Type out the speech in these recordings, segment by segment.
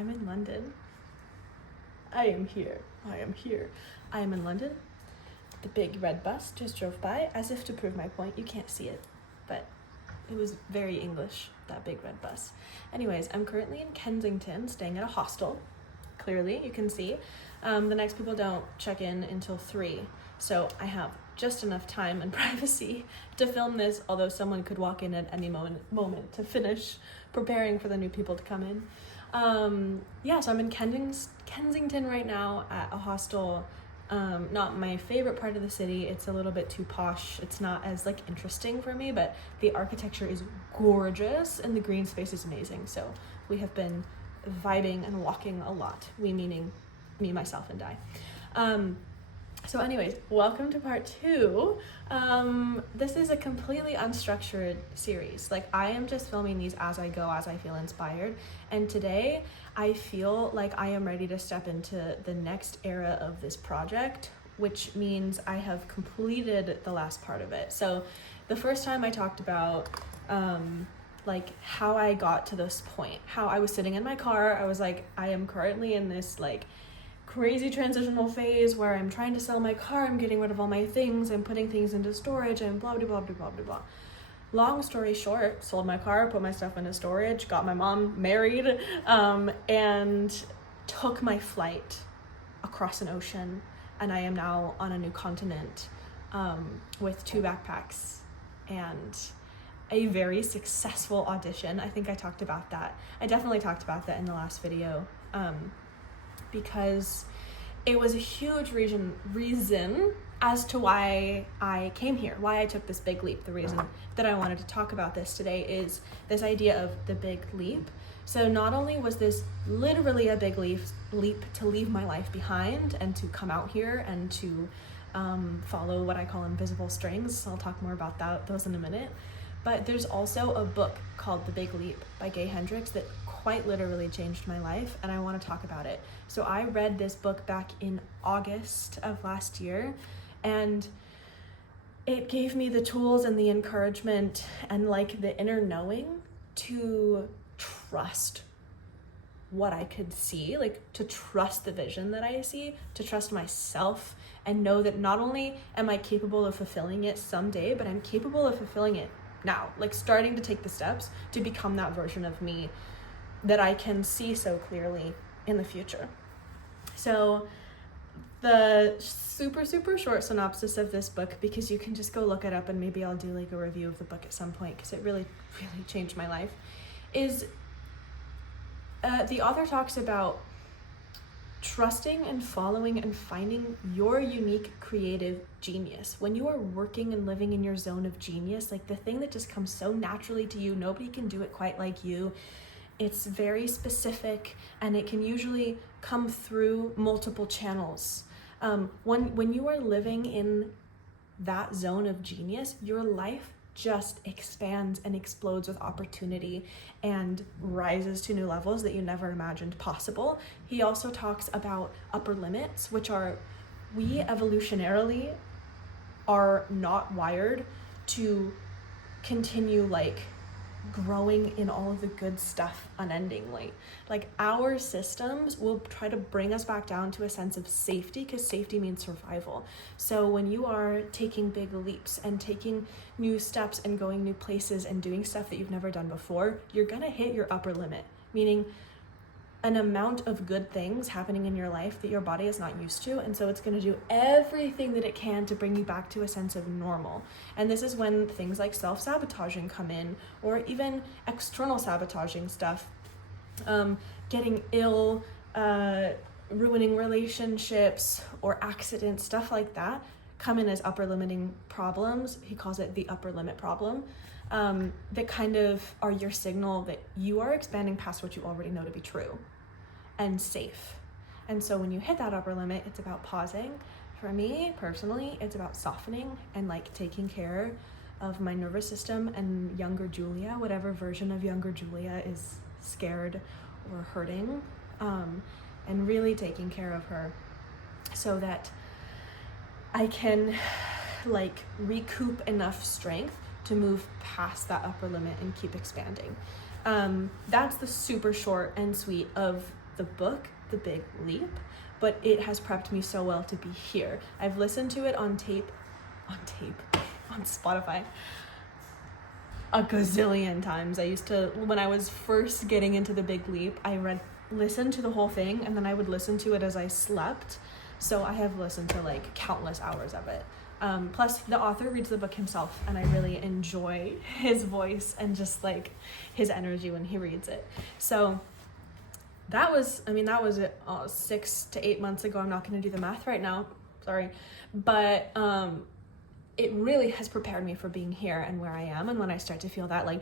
I'm in London. I am here. I am in London. The big red bus just drove by, as if to prove my point. You can't see it, but it was very English, that big red bus. Anyways, I'm currently in Kensington, staying at a hostel. Clearly, you can see. The next people don't check in until 3, so I have just enough time and privacy to film this, although someone could walk in at any moment to finish preparing for the new people to come in. So I'm in Kensington right now at a hostel. Not my favorite part of the city. It's a little bit too posh. It's not as interesting for me, but the architecture is gorgeous and the green space is amazing. So we have been vibing and walking a lot. We meaning me, myself, and I. So anyways, welcome to part 2. This is a completely unstructured series. I am just filming these as I go, as I feel inspired. And today I feel like I am ready to step into the next era of this project, which means I have completed the last part of it. So the first time I talked about how I got to this point, how I was sitting in my car. I was like, I am currently in this crazy transitional phase where I'm trying to sell my car, I'm getting rid of all my things, I'm putting things into storage, and blah, blah, blah, blah, blah, blah, blah. Long story short, sold my car, put my stuff into storage, got my mom married, and took my flight across an ocean, and I am now on a new continent with 2 backpacks and a very successful audition. I think I talked about that. I definitely talked about that in the last video. Because it was a huge reason as to why I came here, why I took this big leap. The reason that I wanted to talk about this today is this idea of the big leap. So not only was this literally a big leap to leave my life behind and to come out here and to follow what I call invisible strings. I'll talk more about those in a minute. But there's also a book called The Big Leap by Gay Hendricks that quite literally changed my life, and I want to talk about it. So I read this book back in August of last year, and it gave me the tools and the encouragement and the inner knowing to trust what I could see, to trust the vision that I see, to trust myself, and know that not only am I capable of fulfilling it someday, but I'm capable of fulfilling it now, starting to take the steps to become that version of me that I can see so clearly in the future. So the super, super short synopsis of this book, because you can just go look it up and maybe I'll do a review of the book at some point because it really, really changed my life, is the author talks about trusting and following and finding your unique creative genius. When you are working and living in your zone of genius, the thing that just comes so naturally to you, nobody can do it quite like you. It's very specific and it can usually come through multiple channels. When you are living in that zone of genius, your life just expands and explodes with opportunity and rises to new levels that you never imagined possible. He also talks about upper limits, which are, we evolutionarily are not wired to continue growing in all of the good stuff unendingly. Our systems will try to bring us back down to a sense of safety, because safety means survival. So when you are taking big leaps and taking new steps and going new places and doing stuff that you've never done before, you're gonna hit your upper limit, meaning an amount of good things happening in your life that your body is not used to, and so it's going to do everything that it can to bring you back to a sense of normal. And this is when things like self-sabotaging come in, or even external sabotaging stuff, getting ill, ruining relationships, or accidents, stuff like that, come in as upper limiting problems. He calls it the upper limit problem. That kind of are your signal that you are expanding past what you already know to be true and safe. And so when you hit that upper limit, it's about pausing. For me personally, it's about softening and taking care of my nervous system and younger Julia, whatever version of younger Julia is scared or hurting, and really taking care of her so that I can recoup enough strength to move past that upper limit and keep expanding. That's the super short and sweet of the book, The Big Leap, but it has prepped me so well to be here. I've listened to it on Spotify a gazillion times. I used to, when I was first getting into The Big Leap, I listened to the whole thing, and then I would listen to it as I slept. So I have listened to like countless hours of it. Plus the author reads the book himself, and I really enjoy his voice and just like his energy when he reads it. So that was 6 to 8 months ago. I'm not going to do the math right now. Sorry. But, it really has prepared me for being here and where I am. And when I start to feel that like,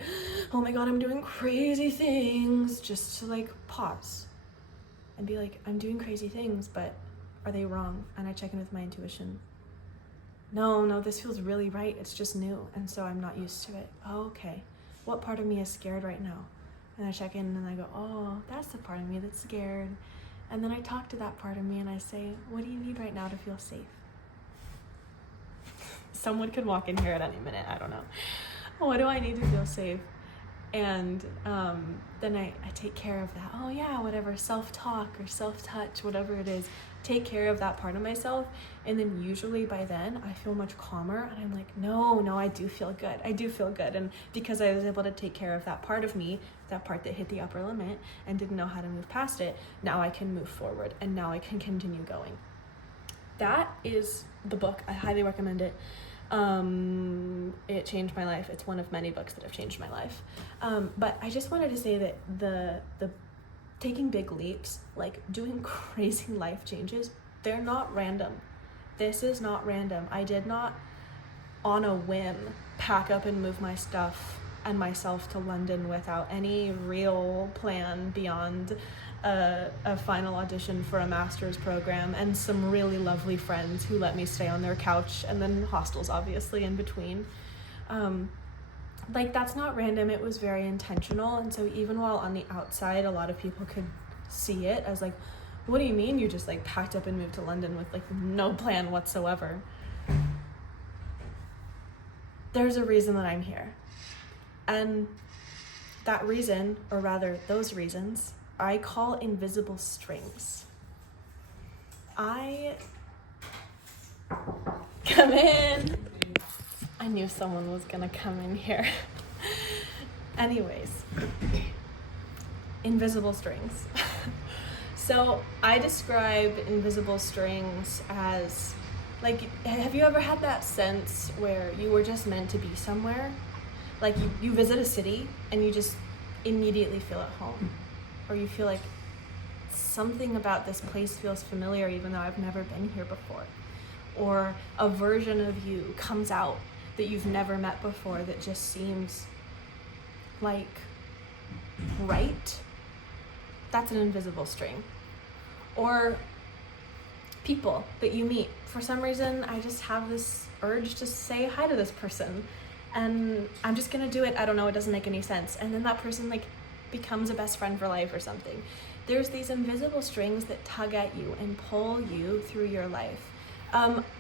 oh my God, I'm doing crazy things, just to like pause and be like, I'm doing crazy things, but are they wrong? And I check in with my intuition. No, this feels really right. It's just new. And so I'm not used to it. Oh, okay. What part of me is scared right now? And I check in and I go, oh, that's the part of me that's scared. And then I talk to that part of me and I say, what do you need right now to feel safe? Someone could walk in here at any minute. I don't know. What do I need to feel safe? And then I take care of that. Oh yeah, whatever, self-talk or self-touch, whatever it is, take care of that part of myself. And then usually by then I feel much calmer, and I'm like, no, I do feel good. And because I was able to take care of that part of me, that part that hit the upper limit and didn't know how to move past it, now I can move forward, and now I can continue going. That is the book. I highly recommend it. It changed my life. It's one of many books that have changed my life. But I just wanted to say that the taking big leaps, like doing crazy life changes, they're not random. This is not random. I did not, on a whim, pack up and move my stuff and myself to London without any real plan beyond a final audition for a master's program and some really lovely friends who let me stay on their couch, and then hostels obviously in between. Like, that's not random. It was very intentional. And so even while on the outside a lot of people could see it as like, what do you mean you just like packed up and moved to London with like no plan whatsoever? There's a reason that I'm here. And that reason, or rather those reasons, I call invisible strings. Come in. I knew someone was gonna come in here. Anyways, invisible strings. So I describe invisible strings as, like, have you ever had that sense where you were just meant to be somewhere? Like you visit a city and you just immediately feel at home. Or you feel like something about this place feels familiar even though I've never been here before. Or a version of you comes out that you've never met before that just seems like right. That's an invisible string. Or people that you meet. For some reason, I just have this urge to say hi to this person. And I'm just gonna do it. I don't know, it doesn't make any sense. And then that person like becomes a best friend for life or something. There's these invisible strings that tug at you and pull you through your life.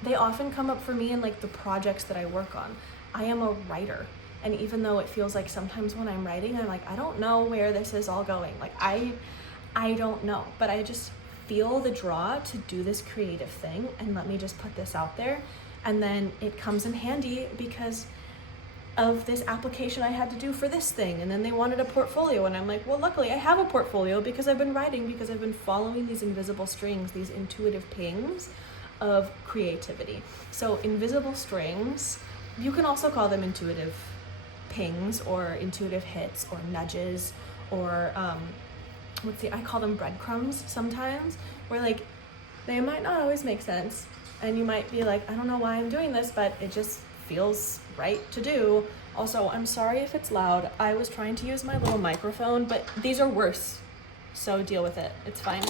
They often come up for me in like the projects that I work on. I am a writer, and even though it feels like sometimes when I'm writing, I'm like, I don't know where this is all going. Like I don't know, but I just feel the draw to do this creative thing, and let me just put this out there. And then it comes in handy because of this application I had to do for this thing, and then they wanted a portfolio, and I'm like, well, luckily I have a portfolio because I've been writing, because I've been following these invisible strings, these intuitive pings of creativity. So invisible strings, you can also call them intuitive pings or intuitive hits or nudges, or I call them breadcrumbs sometimes, where like they might not always make sense, and you might be like, I don't know why I'm doing this, but it just feels right to do. Also, I'm sorry if it's loud. I was trying to use my little microphone, but these are worse, so deal with it. It's fine.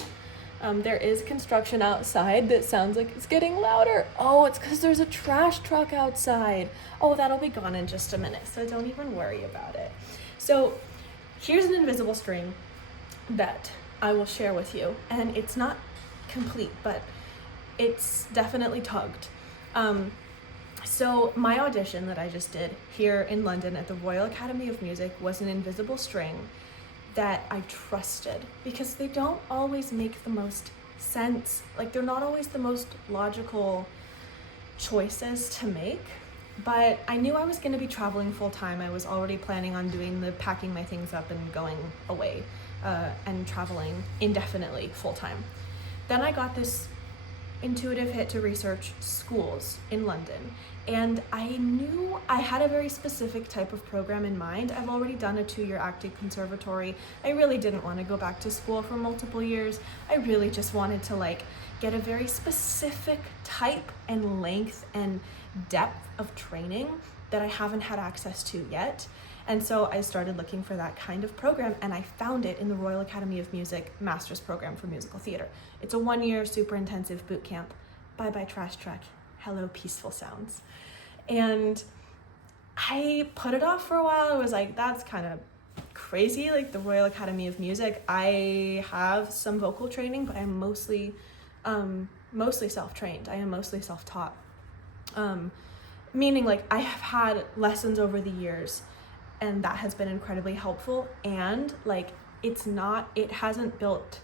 There is construction outside that sounds like it's getting louder. Oh, it's because there's a trash truck outside. Oh, that'll be gone in just a minute, so don't even worry about it. So here's an invisible string that I will share with you, and it's not complete, but it's definitely tugged. So my audition that I just did here in London at the Royal Academy of Music was an invisible string that I trusted, because they don't always make the most sense. Like, they're not always the most logical choices to make, but I knew I was going to be traveling full time. I was already planning on doing the packing my things up and going away and traveling indefinitely full time. Then I got this intuitive hit to research schools in London, and I knew I had a very specific type of program in mind. I've already done a 2-year acting conservatory. I really didn't want to go back to school for multiple years. I really just wanted to get a very specific type and length and depth of training that I haven't had access to yet. And so I started looking for that kind of program, and I found it in the Royal Academy of Music Master's Program for Musical Theatre. It's a 1-year super intensive boot camp. Bye-bye Trash Trek. Hello Peaceful Sounds. And I put it off for a while. I was like, that's kind of crazy, like the Royal Academy of Music. I have some vocal training, but I'm mostly self-trained. I am mostly self-taught. Meaning I have had lessons over the years, and that has been incredibly helpful, and it hasn't built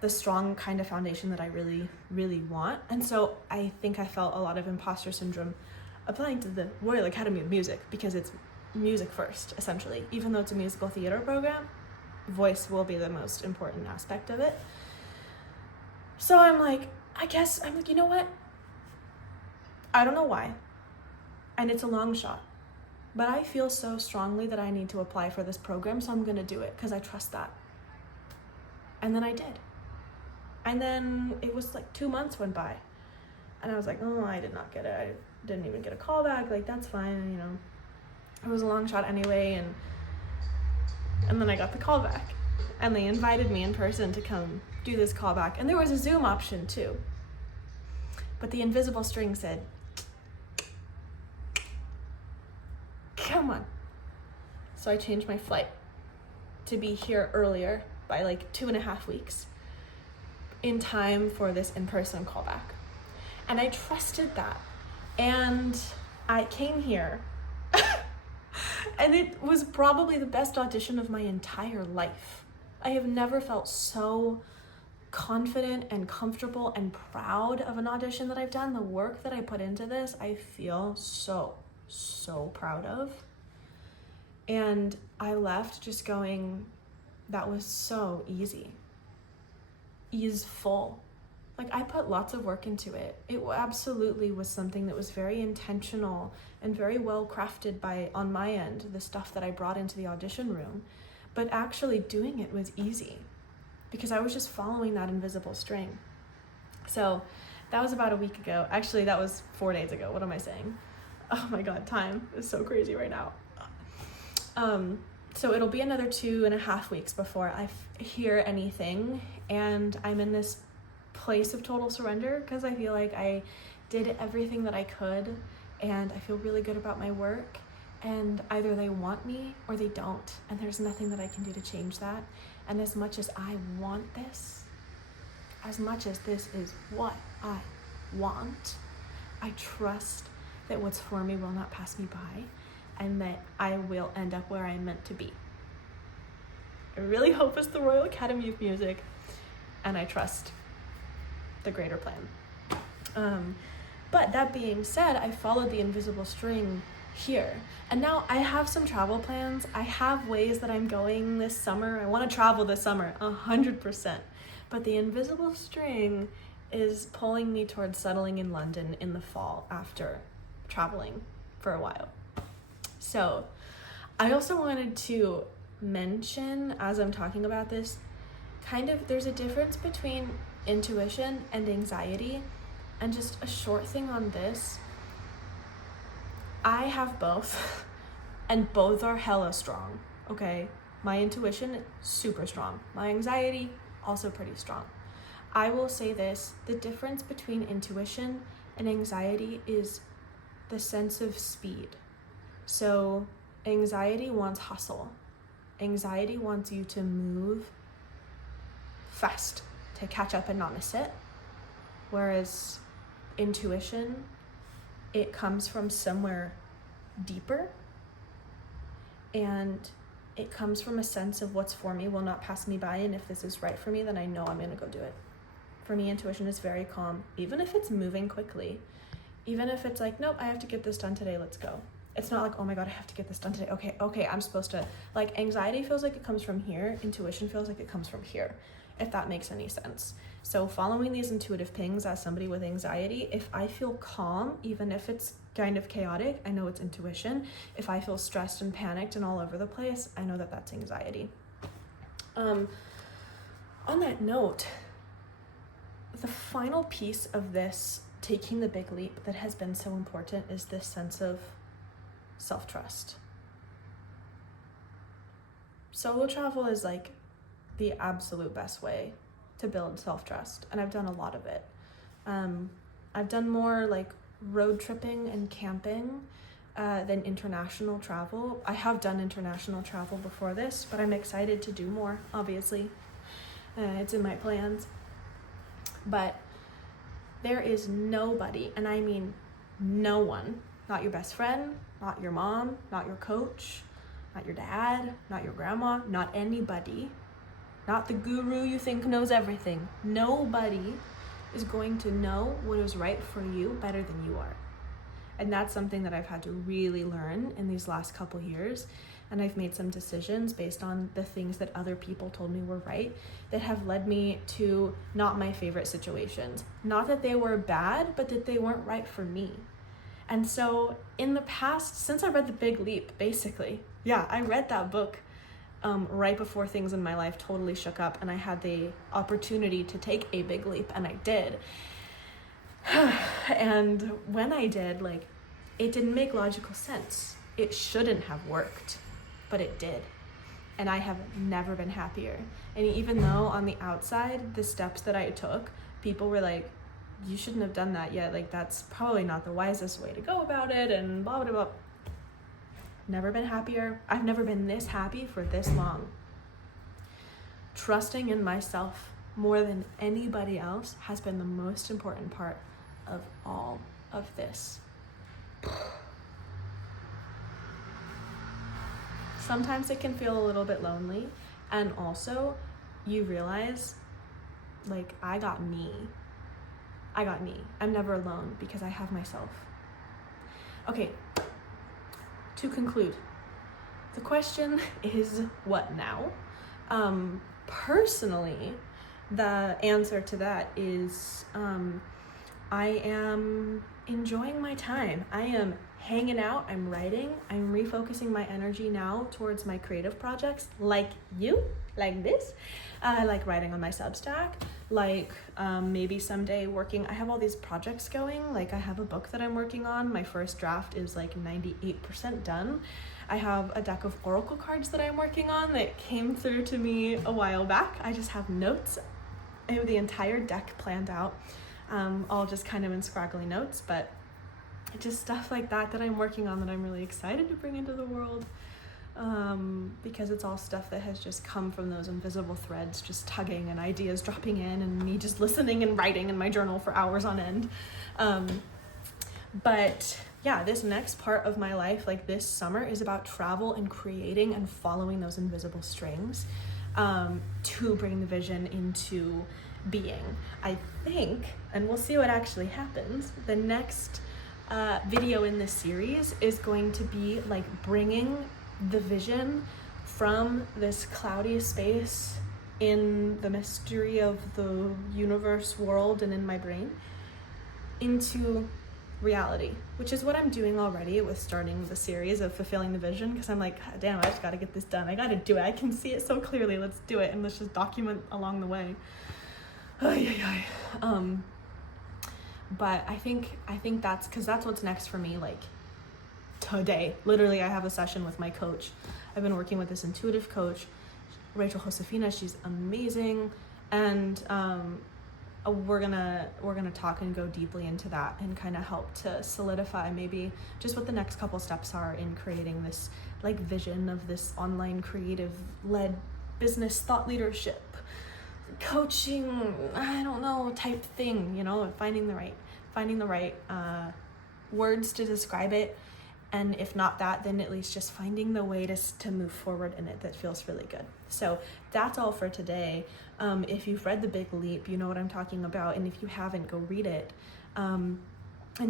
the strong kind of foundation that I really, really want. And so I think I felt a lot of imposter syndrome applying to the Royal Academy of Music, because it's music first, essentially. Even though it's a musical theater program, voice will be the most important aspect of it. So I'm like, you know what? I don't know why, and it's a long shot, but I feel so strongly that I need to apply for this program, so I'm gonna do it because I trust that. And then I did. And then it was 2 months went by, and I was like, oh, I did not get it. I didn't even get a call back. That's fine, It was a long shot anyway, and then I got the call back, and they invited me in person to come do this call back, and there was a Zoom option too. But the invisible string said, come on. So I changed my flight to be here earlier by 2.5 weeks, in time for this in-person callback. And I trusted that. And I came here and it was probably the best audition of my entire life. I have never felt so confident and comfortable and proud of an audition that I've done. The work that I put into this, I feel so proud of. And I left just going, that was so easy. Easeful. I put lots of work into it. It absolutely was something that was very intentional and very well crafted on my end, the stuff that I brought into the audition room. But actually doing it was easy, because I was just following that invisible string. So that was about a week ago. Actually, that was 4 days ago. What am I saying? Oh my God, time is so crazy right now. So it'll be another 2.5 weeks before I hear anything, and I'm in this place of total surrender, because I feel like I did everything that I could, and I feel really good about my work, and either they want me or they don't, and there's nothing that I can do to change that. And as much as I want this, as much as this is what I want, I trust that what's for me will not pass me by, and that I will end up where I'm meant to be. I really hope it's the Royal Academy of Music, and I trust the greater plan. But that being said, I followed the invisible string here, and now I have some travel plans. I have ways that I'm going this summer. I want to travel this summer 100%, but the invisible string is pulling me towards settling in London in the fall after traveling for a while. So I also wanted to mention, as I'm talking about this, there's a difference between intuition and anxiety. And just a short thing on this, I have both, and both are hella strong, okay? My intuition, super strong. My anxiety, also pretty strong. I will say this, the difference between intuition and anxiety is the sense of speed. So anxiety wants hustle. Anxiety wants you to move fast to catch up and not miss it. Whereas intuition, it comes from somewhere deeper, and it comes from a sense of what's for me will not pass me by, and if this is right for me, then I know I'm going to go do it. For me, intuition is very calm, even if it's moving quickly. Even if it's like, nope, I have to get this done today, let's go. It's not like, oh my God, I have to get this done today. Okay, I'm supposed to. Like, anxiety feels like it comes from here. Intuition feels like it comes from here, if that makes any sense. So following these intuitive pings as somebody with anxiety, if I feel calm, even if it's kind of chaotic, I know it's intuition. If I feel stressed and panicked and all over the place, I know that that's anxiety. On that note, the final piece of this taking the big leap that has been so important is this sense of self-trust. Solo travel is like the absolute best way to build self-trust, and I've done a lot of it. I've done more like road tripping and camping than international travel. I have done international travel before this, but I'm excited to do more, obviously. It's in my plans. But there is nobody, and I mean no one, not your best friend, not your mom, not your coach, not your dad, not your grandma, not anybody, not the guru you think knows everything. Nobody is going to know what is right for you better than you are. And that's something that I've had to really learn in these last couple years. And I've made some decisions based on the things that other people told me were right that have led me to not my favorite situations. Not that they were bad, but that they weren't right for me. And so in the past, since I read The Big Leap, basically, I read that book right before things in my life totally shook up, and I had the opportunity to take a big leap, and I did. And when I did, like, it didn't make logical sense. It shouldn't have worked, but it did. And I have never been happier. And even though on the outside, the steps that I took, people were like, you shouldn't have done that yet. Like, that's probably not the wisest way to go about it, and blah, blah, blah. Never been happier. I've never been this happy for this long. Trusting in myself more than anybody else has been the most important part of all of this. Sometimes it can feel a little bit lonely, and also you realize, like, I got me. I'm never alone because I have myself. Okay, to conclude, the question is, what now? Personally, the answer to that is I am enjoying my time. I am hanging out, I'm writing, I'm refocusing my energy now towards my creative projects, like this. I like writing on my Substack, like maybe someday working. I have all these projects going, like I have a book that I'm working on. My first draft is like 98% done. I have a deck of oracle cards that I'm working on that came through to me a while back. I just have notes. I have the entire deck planned out, all just kind of in scraggly notes, but just stuff like that I'm working on that I'm really excited to bring into the world, because it's all stuff that has just come from those invisible threads, just tugging, and ideas dropping in, and me just listening and writing in my journal for hours on end. But yeah, this next part of my life, like this summer, is about travel and creating and following those invisible strings to bring the vision into being. I think, and we'll see what actually happens, the next video in this series is going to be like bringing the vision from this cloudy space in the mystery of the universe, world, and in my brain into reality, which is what I'm doing already with starting the series of Fulfilling the Vision, because I'm like, damn, I just got to get this done. I got to do it. I can see it so clearly. Let's do it, and let's just document along the way. But I think that's because that's what's next for me. Like today, literally, I have a session with my coach. I've been working with this intuitive coach, Rachel Josefina. She's amazing, and we're gonna talk and go deeply into that and kind of help to solidify maybe just what the next couple steps are in creating this like vision of this online creative led business thought leadership coaching, I don't know, type thing, you know, finding the right words to describe it, And if not that, then at least just finding the way to move forward in it that feels really good. So that's all for today. If you've read The Big Leap, you know what I'm talking about. And if you haven't, go read it. And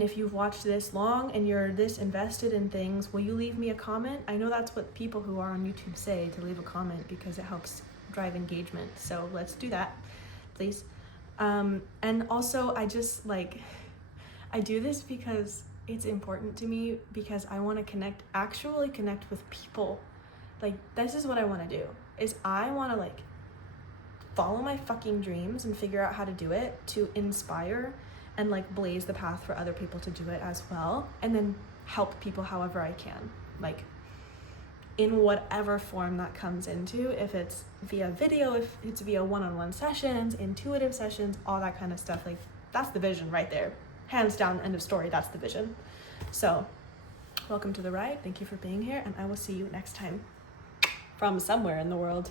if you've watched this long and you're this invested in things, will you leave me a comment? I know that's what people who are on YouTube say, to leave a comment, because it helps drive engagement. So let's do that, please. And also, I do this because it's important to me, because I want to actually connect with people. Like, this is what I want to do, is I want to follow my fucking dreams and figure out how to do it, to inspire and blaze the path for other people to do it as well, and then help people however I can, in whatever form that comes into, if it's via video, if it's via one-on-one sessions, intuitive sessions, all that kind of stuff. That's the vision right there. Hands down, end of story, that's the vision. So, welcome to the ride. Thank you for being here, and I will see you next time from somewhere in the world.